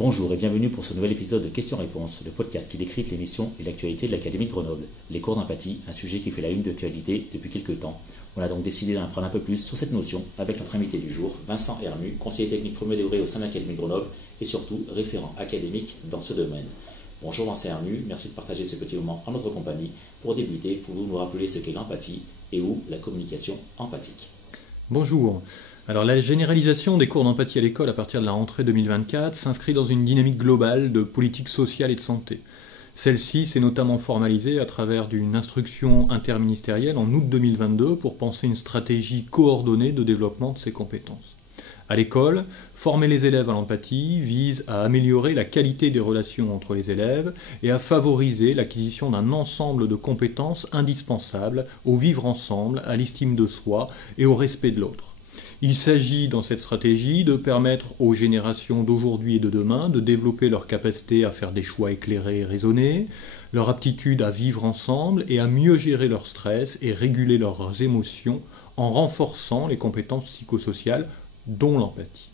Bonjour et bienvenue pour ce nouvel épisode de Questions-Réponses, le podcast qui décrypte les missions et l'actualité de l'Académie de Grenoble. Les cours d'empathie, un sujet qui fait la une d'actualité depuis quelques temps. On a donc décidé d'en apprendre un peu plus sur cette notion avec notre invité du jour, Vincent Hermu, conseiller technique premier degré au sein de l'Académie de Grenoble et surtout référent académique dans ce domaine. Bonjour Vincent Hermu, merci de partager ce petit moment en notre compagnie. Pour débuter, pouvez-vous nous rappeler ce qu'est l'empathie et ou la communication empathique? Bonjour. Alors la généralisation des cours d'empathie à l'école à partir de la rentrée 2024 s'inscrit dans une dynamique globale de politique sociale et de santé. Celle-ci s'est notamment formalisée à travers d'une instruction interministérielle en août 2022 pour penser une stratégie coordonnée de développement de ces compétences. À l'école, former les élèves à l'empathie vise à améliorer la qualité des relations entre les élèves et à favoriser l'acquisition d'un ensemble de compétences indispensables au vivre ensemble, à l'estime de soi et au respect de l'autre. Il s'agit dans cette stratégie de permettre aux générations d'aujourd'hui et de demain de développer leur capacité à faire des choix éclairés et raisonnés, leur aptitude à vivre ensemble et à mieux gérer leur stress et réguler leurs émotions en renforçant les compétences psychosociales, dont l'empathie.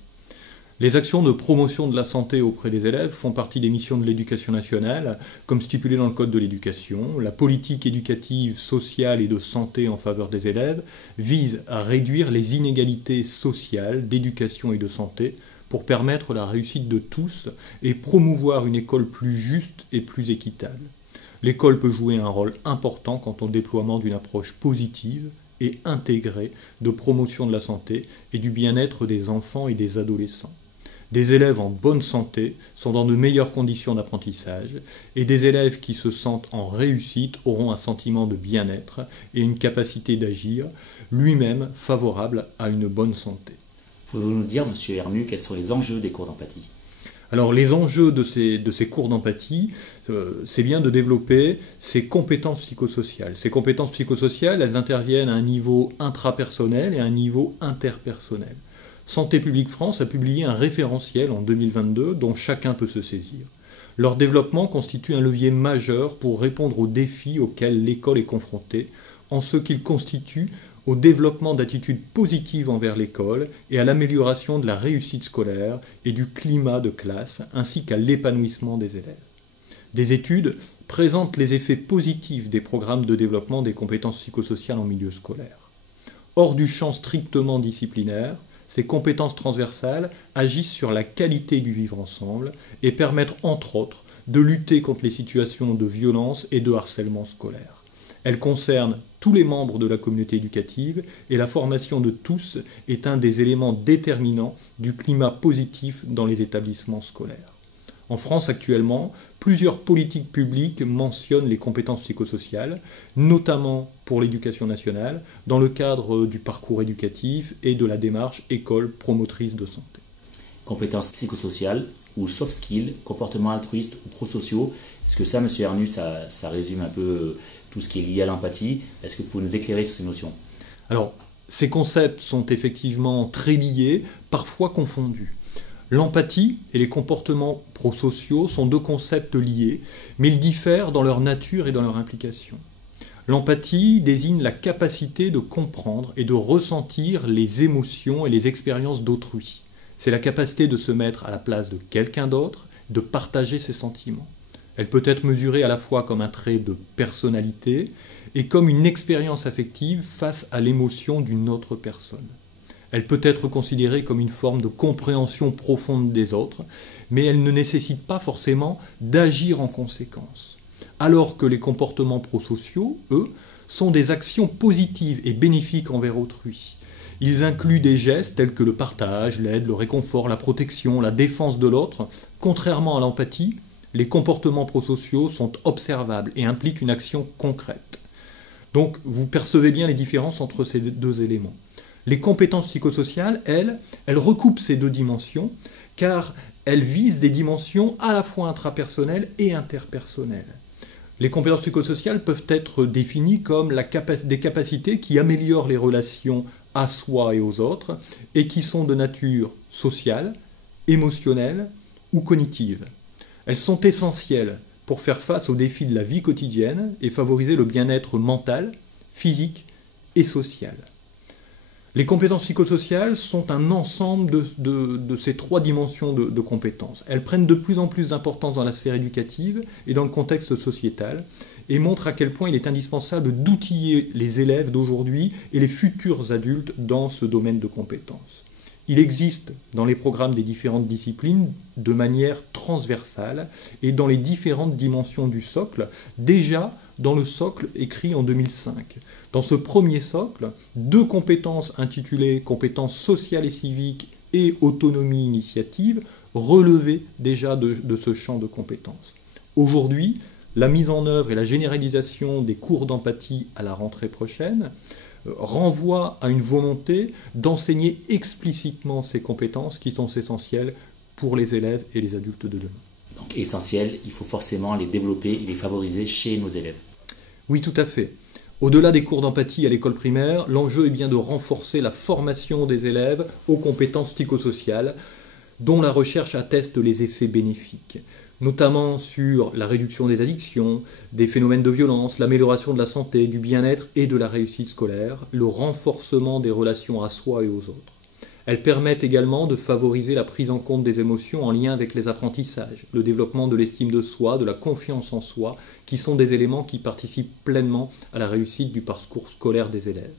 Les actions de promotion de la santé auprès des élèves font partie des missions de l'éducation nationale, comme stipulé dans le Code de l'éducation. La politique éducative, sociale et de santé en faveur des élèves vise à réduire les inégalités sociales d'éducation et de santé pour permettre la réussite de tous et promouvoir une école plus juste et plus équitable. L'école peut jouer un rôle important quant au déploiement d'une approche positive et intégrée de promotion de la santé et du bien-être des enfants et des adolescents. Des élèves en bonne santé sont dans de meilleures conditions d'apprentissage et des élèves qui se sentent en réussite auront un sentiment de bien-être et une capacité d'agir lui-même favorable à une bonne santé. Pouvez-vous nous dire, monsieur Hermu, quels sont les enjeux des cours d'empathie? Alors les enjeux de ces cours d'empathie, c'est bien de développer ces compétences psychosociales. Ces compétences psychosociales, elles interviennent à un niveau intrapersonnel et à un niveau interpersonnel. Santé publique France a publié un référentiel en 2022 dont chacun peut se saisir. Leur développement constitue un levier majeur pour répondre aux défis auxquels l'école est confrontée, en ce qu'il constitue au développement d'attitudes positives envers l'école et à l'amélioration de la réussite scolaire et du climat de classe, ainsi qu'à l'épanouissement des élèves. Des études présentent les effets positifs des programmes de développement des compétences psychosociales en milieu scolaire. Hors du champ strictement disciplinaire, ces compétences transversales agissent sur la qualité du vivre ensemble et permettent entre autres de lutter contre les situations de violence et de harcèlement scolaire. Elles concernent tous les membres de la communauté éducative et la formation de tous est un des éléments déterminants du climat positif dans les établissements scolaires. En France actuellement, plusieurs politiques publiques mentionnent les compétences psychosociales, notamment pour l'éducation nationale, dans le cadre du parcours éducatif et de la démarche école promotrice de santé. Compétences psychosociales ou soft skills, comportements altruistes ou prosociaux, est-ce que ça, monsieur Hermu, ça résume un peu tout ce qui est lié à l'empathie? Est-ce que vous pouvez nous éclairer sur ces notions? Alors, ces concepts sont effectivement très liés, parfois confondus. L'empathie et les comportements prosociaux sont deux concepts liés, mais ils diffèrent dans leur nature et dans leur implication. L'empathie désigne la capacité de comprendre et de ressentir les émotions et les expériences d'autrui. C'est la capacité de se mettre à la place de quelqu'un d'autre, de partager ses sentiments. Elle peut être mesurée à la fois comme un trait de personnalité et comme une expérience affective face à l'émotion d'une autre personne. Elle peut être considérée comme une forme de compréhension profonde des autres, mais elle ne nécessite pas forcément d'agir en conséquence. Alors que les comportements prosociaux, eux, sont des actions positives et bénéfiques envers autrui. Ils incluent des gestes tels que le partage, l'aide, le réconfort, la protection, la défense de l'autre. Contrairement à l'empathie, les comportements prosociaux sont observables et impliquent une action concrète. Donc, vous percevez bien les différences entre ces deux éléments. Les compétences psychosociales, elles recoupent ces deux dimensions, car elles visent des dimensions à la fois intrapersonnelles et interpersonnelles. Les compétences psychosociales peuvent être définies comme des capacités qui améliorent les relations à soi et aux autres, et qui sont de nature sociale, émotionnelle ou cognitive. Elles sont essentielles pour faire face aux défis de la vie quotidienne et favoriser le bien-être mental, physique et social. Les compétences psychosociales sont un ensemble de ces trois dimensions de compétences. Elles prennent de plus en plus d'importance dans la sphère éducative et dans le contexte sociétal et montrent à quel point il est indispensable d'outiller les élèves d'aujourd'hui et les futurs adultes dans ce domaine de compétences. Il existe dans les programmes des différentes disciplines de manière transversale et dans les différentes dimensions du socle, déjà dans le socle écrit en 2005. Dans ce premier socle, 2 compétences intitulées compétences sociales et civiques et autonomie initiative relevaient déjà de ce champ de compétences. Aujourd'hui, la mise en œuvre et la généralisation des cours d'empathie à la rentrée prochaine renvoie à une volonté d'enseigner explicitement ces compétences qui sont essentielles pour les élèves et les adultes de demain. Donc essentiel, il faut forcément les développer et les favoriser chez nos élèves. Oui, tout à fait. Au-delà des cours d'empathie à l'école primaire, l'enjeu est bien de renforcer la formation des élèves aux compétences psychosociales, dont la recherche atteste les effets bénéfiques, notamment sur la réduction des addictions, des phénomènes de violence, l'amélioration de la santé, du bien-être et de la réussite scolaire, le renforcement des relations à soi et aux autres. Elles permettent également de favoriser la prise en compte des émotions en lien avec les apprentissages, le développement de l'estime de soi, de la confiance en soi, qui sont des éléments qui participent pleinement à la réussite du parcours scolaire des élèves.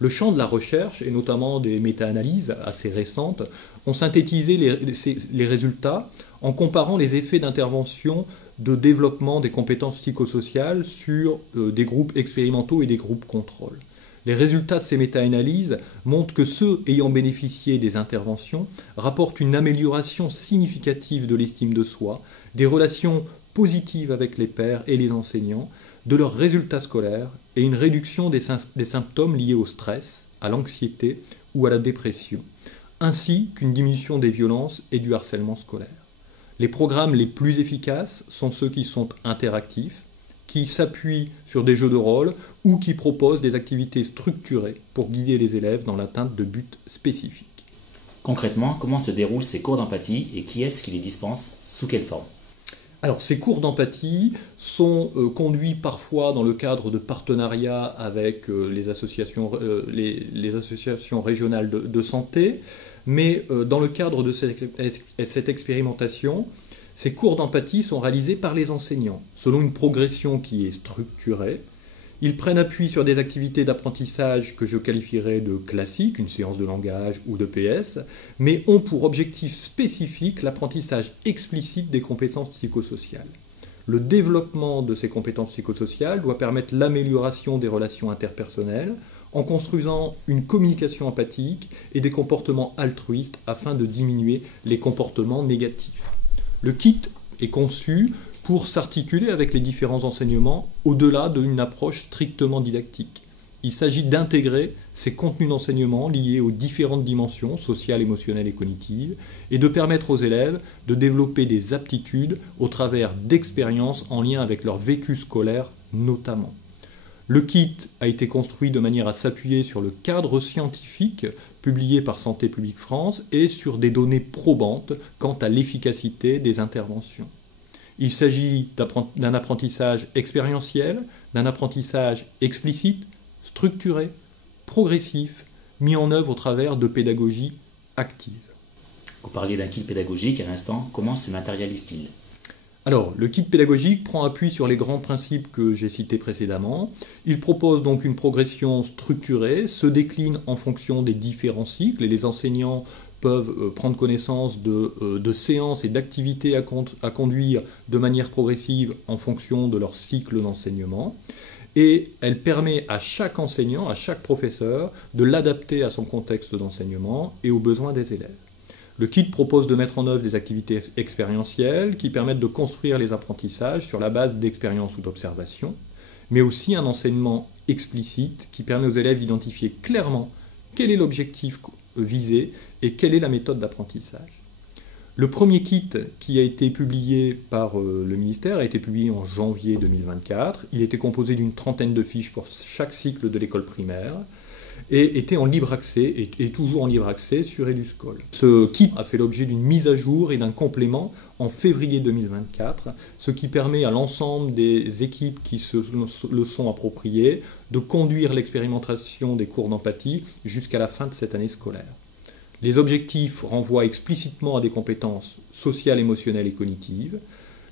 Le champ de la recherche, et notamment des méta-analyses assez récentes, ont synthétisé les résultats en comparant les effets d'intervention de développement des compétences psychosociales sur des groupes expérimentaux et des groupes contrôle. Les résultats de ces méta-analyses montrent que ceux ayant bénéficié des interventions rapportent une amélioration significative de l'estime de soi, des relations positives avec les pairs et les enseignants, de leurs résultats scolaires et une réduction des symptômes liés au stress, à l'anxiété ou à la dépression, ainsi qu'une diminution des violences et du harcèlement scolaire. Les programmes les plus efficaces sont ceux qui sont interactifs, qui s'appuient sur des jeux de rôle ou qui proposent des activités structurées pour guider les élèves dans l'atteinte de buts spécifiques. Concrètement, comment se déroulent ces cours d'empathie et qui est-ce qui les dispense, sous quelle forme ? Alors, ces cours d'empathie sont conduits parfois dans le cadre de partenariats avec les associations régionales de santé, mais dans le cadre de cette expérimentation, ces cours d'empathie sont réalisés par les enseignants, selon une progression qui est structurée. Ils prennent appui sur des activités d'apprentissage que je qualifierais de classiques, une séance de langage ou de PS, mais ont pour objectif spécifique l'apprentissage explicite des compétences psychosociales. Le développement de ces compétences psychosociales doit permettre l'amélioration des relations interpersonnelles en construisant une communication empathique et des comportements altruistes afin de diminuer les comportements négatifs. Le kit est conçu pour s'articuler avec les différents enseignements au-delà d'une approche strictement didactique. Il s'agit d'intégrer ces contenus d'enseignement liés aux différentes dimensions sociales, émotionnelles et cognitives et de permettre aux élèves de développer des aptitudes au travers d'expériences en lien avec leur vécu scolaire notamment. Le kit a été construit de manière à s'appuyer sur le cadre scientifique publié par Santé publique France et sur des données probantes quant à l'efficacité des interventions. Il s'agit d'un apprentissage expérientiel, d'un apprentissage explicite, structuré, progressif, mis en œuvre au travers de pédagogie active. Vous parliez d'un kit pédagogique à l'instant, comment se matérialise-t-il ? Alors, le kit pédagogique prend appui sur les grands principes que j'ai cités précédemment. Il propose donc une progression structurée, se décline en fonction des différents cycles et les enseignants peuvent prendre connaissance de séances et d'activités à conduire de manière progressive en fonction de leur cycle d'enseignement. Et elle permet à chaque enseignant, à chaque professeur, de l'adapter à son contexte d'enseignement et aux besoins des élèves. Le kit propose de mettre en œuvre des activités expérientielles qui permettent de construire les apprentissages sur la base d'expériences ou d'observations, mais aussi un enseignement explicite qui permet aux élèves d'identifier clairement quel est l'objectif visé et quelle est la méthode d'apprentissage. Le premier kit qui a été publié par le ministère a été publié en janvier 2024. Il était composé d'une 30aine de fiches pour chaque cycle de l'école primaire. et était en libre accès, et est toujours en libre accès sur EduSchool. Ce kit a fait l'objet d'une mise à jour et d'un complément en février 2024, ce qui permet à l'ensemble des équipes qui le sont appropriées de conduire l'expérimentation des cours d'empathie jusqu'à la fin de cette année scolaire. Les objectifs renvoient explicitement à des compétences sociales, émotionnelles et cognitives.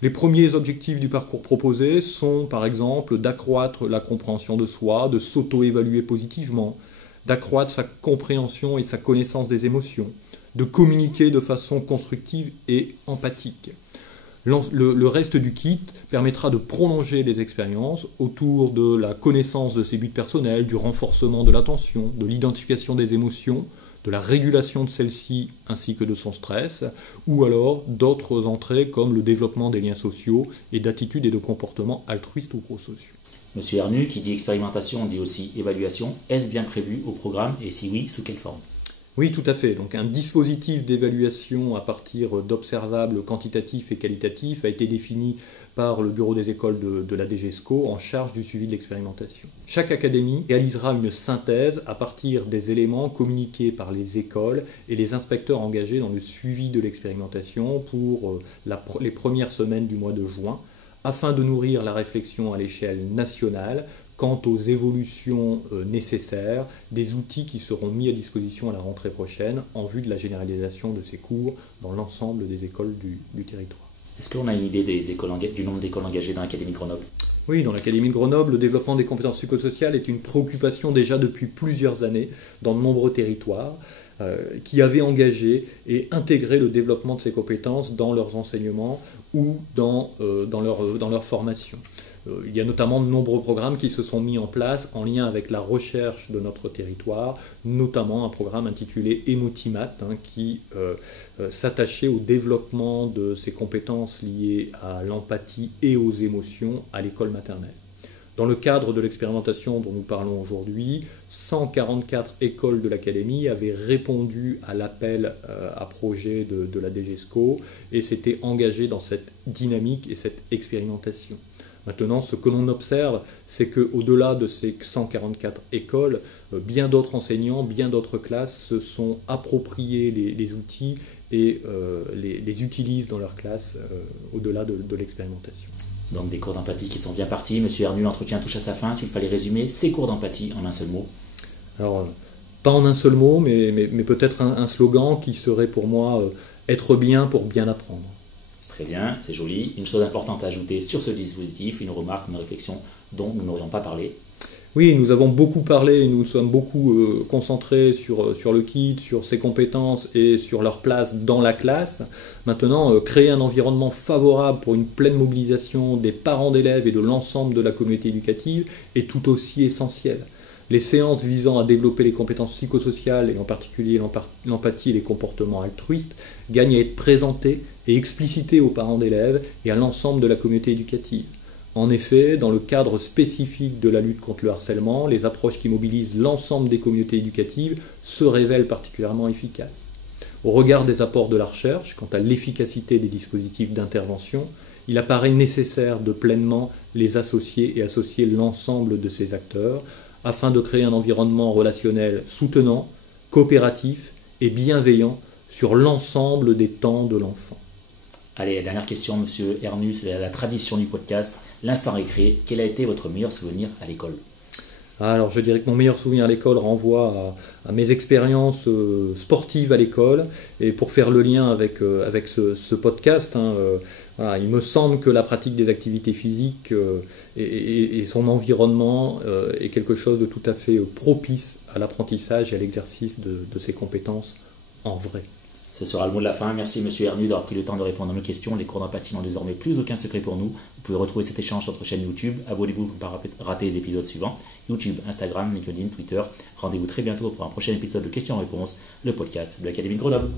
Les premiers objectifs du parcours proposé sont, par exemple, d'accroître la compréhension de soi, de s'auto-évaluer positivement, d'accroître sa compréhension et sa connaissance des émotions, de communiquer de façon constructive et empathique. Le reste du kit permettra de prolonger les expériences autour de la connaissance de ses buts personnels, du renforcement de l'attention, de l'identification des émotions, de la régulation de celle-ci ainsi que de son stress, ou alors d'autres entrées comme le développement des liens sociaux et d'attitudes et de comportements altruistes ou prosociaux. Monsieur Hernu, qui dit expérimentation, dit aussi évaluation. Est-ce bien prévu au programme et si oui, sous quelle forme? Oui, tout à fait. Donc un dispositif d'évaluation à partir d'observables quantitatifs et qualitatifs a été défini par le bureau des écoles de la DGESCO en charge du suivi de l'expérimentation. Chaque académie réalisera une synthèse à partir des éléments communiqués par les écoles et les inspecteurs engagés dans le suivi de l'expérimentation pour les premières semaines du mois de juin, afin de nourrir la réflexion à l'échelle nationale quant aux évolutions nécessaires des outils qui seront mis à disposition à la rentrée prochaine en vue de la généralisation de ces cours dans l'ensemble des écoles du territoire. Est-ce qu'on a une idée du nombre d'écoles engagées dans l'Académie de Grenoble? Oui, dans l'Académie de Grenoble, le développement des compétences psychosociales est une préoccupation déjà depuis plusieurs années dans de nombreux territoires qui avaient engagé et intégré le développement de ces compétences dans leurs enseignements ou dans leur formation. Il y a notamment de nombreux programmes qui se sont mis en place en lien avec la recherche de notre territoire, notamment un programme intitulé Emotimat qui s'attachait au développement de ces compétences liées à l'empathie et aux émotions à l'école maternelle. Dans le cadre de l'expérimentation dont nous parlons aujourd'hui, 144 écoles de l'Académie avaient répondu à l'appel à projet de la DGESCO et s'étaient engagées dans cette dynamique et cette expérimentation. Maintenant, ce que l'on observe, c'est qu'au-delà de ces 144 écoles, bien d'autres enseignants, bien d'autres classes se sont appropriés les outils et les utilisent dans leur classe au-delà de l'expérimentation. Donc des cours d'empathie qui sont bien partis. Monsieur Hernu, l'entretien touche à sa fin. S'il fallait résumer ces cours d'empathie en un seul mot. Alors, pas en un seul mot, mais peut-être un slogan qui serait pour moi être bien pour bien apprendre. Très bien, c'est joli. Une chose importante à ajouter sur ce dispositif, une remarque, une réflexion dont nous n'aurions pas parlé. Oui, nous avons beaucoup parlé, nous sommes beaucoup concentrés sur le kit, sur ses compétences et sur leur place dans la classe. Maintenant, créer un environnement favorable pour une pleine mobilisation des parents d'élèves et de l'ensemble de la communauté éducative est tout aussi essentiel. Les séances visant à développer les compétences psychosociales et en particulier l'empathie et les comportements altruistes gagnent à être présentées et explicitées aux parents d'élèves et à l'ensemble de la communauté éducative. En effet, dans le cadre spécifique de la lutte contre le harcèlement, les approches qui mobilisent l'ensemble des communautés éducatives se révèlent particulièrement efficaces. Au regard des apports de la recherche quant à l'efficacité des dispositifs d'intervention, il apparaît nécessaire de pleinement les associer et associer l'ensemble de ces acteurs afin de créer un environnement relationnel soutenant, coopératif et bienveillant sur l'ensemble des temps de l'enfant. Allez, la dernière question, Monsieur Hernu, c'est la tradition du podcast. L'instant récré, quel a été votre meilleur souvenir à l'école? Alors je dirais que mon meilleur souvenir à l'école renvoie à mes expériences sportives à l'école. Et pour faire le lien avec ce podcast, voilà, il me semble que la pratique des activités physiques et son environnement est quelque chose de tout à fait propice à l'apprentissage et à l'exercice de ces compétences en vrai. Ce sera le mot de la fin. Merci Monsieur Hernu d'avoir pris le temps de répondre à nos questions. Les cours d'empathie n'ont désormais plus aucun secret pour nous. Vous pouvez retrouver cet échange sur notre chaîne YouTube. Abonnez-vous pour ne pas rater les épisodes suivants. YouTube, Instagram, LinkedIn, Twitter. Rendez-vous très bientôt pour un prochain épisode de Questions-Réponses, le podcast de l'Académie de Grenoble.